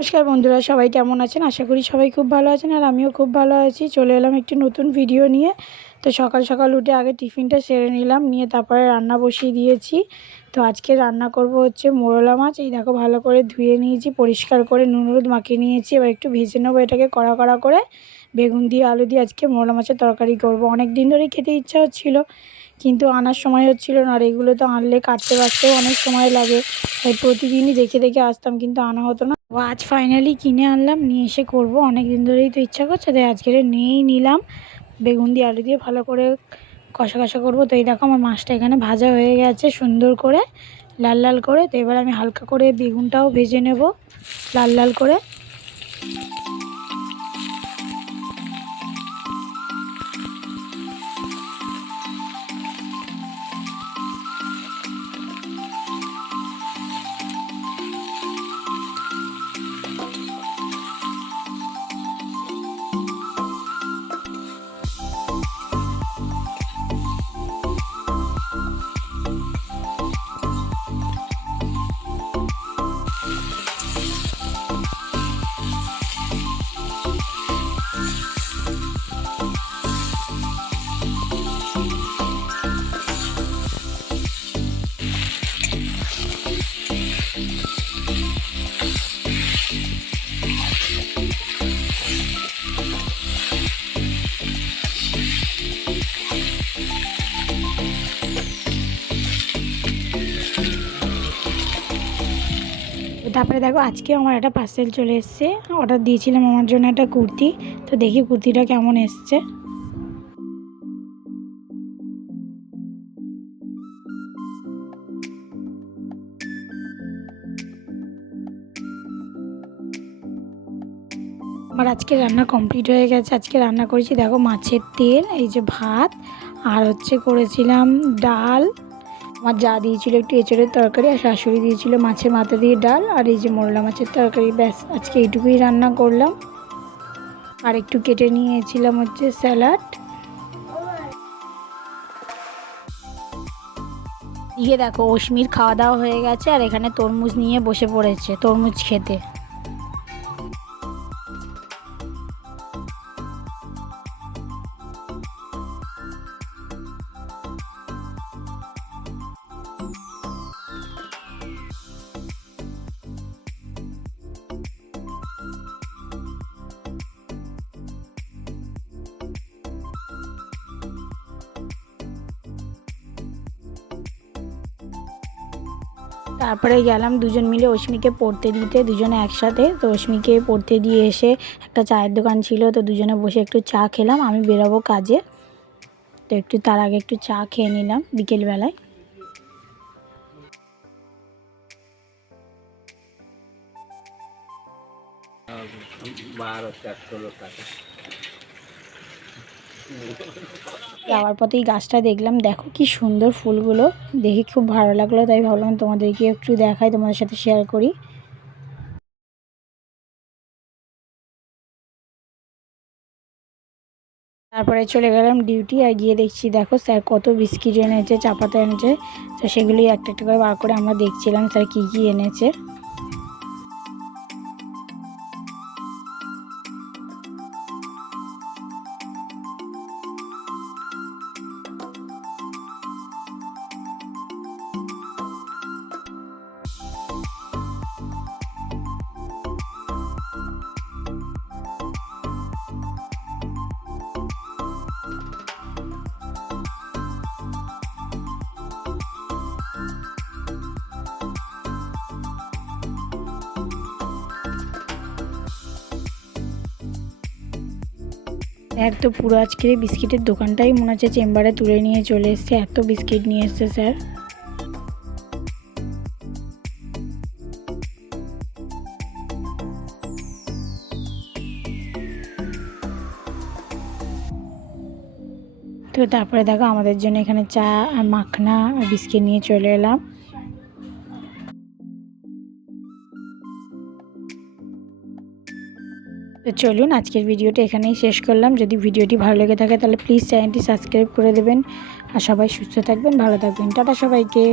নমস্কার বন্ধুরা, সবাই কেমন আছেন? আশা করি সবাই খুব ভালো আছেন আর আমিও খুব ভালো আছি। চলে এলাম একটি নতুন ভিডিও নিয়ে। তো সকাল সকাল উঠে আগে টিফিনটা সেরে নিলাম, নিয়ে তারপরে রান্না বসিয়ে দিয়েছি। তো আজকে রান্না করব হচ্ছে মোরলা মাছ। এই দেখো ভালো করে ধুয়ে নিয়েছি, পরিষ্কার করে নুন হলুদ মাখিয়ে নিয়েছি। এবার একটু ভেজে নেব এটাকে কড়া কড়া করে। বেগুন দিয়ে আলু দিয়ে আজকে মোরলা মাছের তরকারি করব। অনেক দিন ধরেই খেতে ইচ্ছা হচ্ছিল, কিন্তু আনার সময় হচ্ছিল না আর এগুলো তো আনলে কাটতে বাটতেও অনেক সময় লাগে। তাই প্রতিদিনই দেখে দেখে আসতাম, কিন্তু আনা হতো না। আজ ফাইনালি কিনে আনলাম, নিয়ে এসে করব। অনেক দিন ধরেই তো ইচ্ছা করছে, তাই আজকের নিয়েই নিলাম। বেগুন দিয়ে আলু দিয়ে ভালো করে কষা কষা করব। তো এই দেখো আমার মাছটা এখানে ভাজা হয়ে গেছে সুন্দর করে, লাল লাল করে। তো এবার আমি হালকা করে বেগুনটাও ভেজে নেব, লাল লাল করে। তারপরে দেখো আজকে আমার একটা পার্সেল চলে এসছে। অর্ডার দিয়েছিলাম আমার জন্য একটা কুর্তি। তো দেখি কুর্তিটা কেমন এসছে। আমার আজকে রান্না কমপ্লিট হয়ে গেছে। আজকে রান্না করেছি, দেখো মাছের তেল, এই যে ভাত, আর হচ্ছে করেছিলাম ডাল। আমার যা দিয়েছিল একটু এঁচড়ের তরকারি আর শাশুড়ি দিয়েছিল মাছের মাথা দিয়ে ডাল আর এই যে মোরলা মাছের তরকারি, ব্যাস, আজকে এইটুকুই রান্না করলাম। আর একটু কেটে নিয়েছিলাম হচ্ছে স্যালাড। দিয়ে দেখো, অশ্মির খাওয়া দাওয়া হয়ে গেছে আর এখানে তরমুজ নিয়ে বসে পড়েছে, তরমুজ খেতে। তারপরে গেলাম দুজন মিলে অশ্মিকে পড়তে দিতে, দুজনে একসাথে। তো অশ্মিকে পড়তে দিয়ে এসে একটা চায়ের দোকান ছিল, তো দুজনে বসে একটু চা খেলাম। আমি বেরোবো কাজে। তো একটু তার আগে একটু চা খেয়ে নিলাম বিকেলবেলায়। যাওয়ার পথেই গাছটা দেখলাম, দেখো কি সুন্দর ফুলগুলো। দেখে খুব ভালো লাগল, তাই ভাবলাম তোমাদেরকে একটু দেখাই, তোমাদের সাথে শেয়ার করি। তারপরে চলে গেলাম ডিউটি আর গিয়ে দেখছি, দেখো স্যার কত বিস্কিট এনেছে, চাপাতা এনেছে। তো সেগুলি একটা একটা করে বার করে আমরা দেখছিলাম স্যার কী কী এনেছে। স্যার তো পুরো আজকের বিস্কিটের দোকানটাই মনে হচ্ছে চেম্বারে তুলে নিয়ে চলে এসছে। এত বিস্কিট নিয়ে এসছে, স্যার। তো তারপরে দেখো আমাদের জন্য এখানে চা আর মাখনা আর বিস্কিট নিয়ে চলে এলাম। তো চলুন আজকের ভিডিওটা এখানেই শেষ করলাম। যদি ভিডিওটি ভালো লেগে থাকে তাহলে প্লিজ চ্যানেলটি সাবস্ক্রাইব করে দেবেন। আর সবাই সুস্থ থাকবেন, ভালো থাকবেন। টাটা সবাইকে।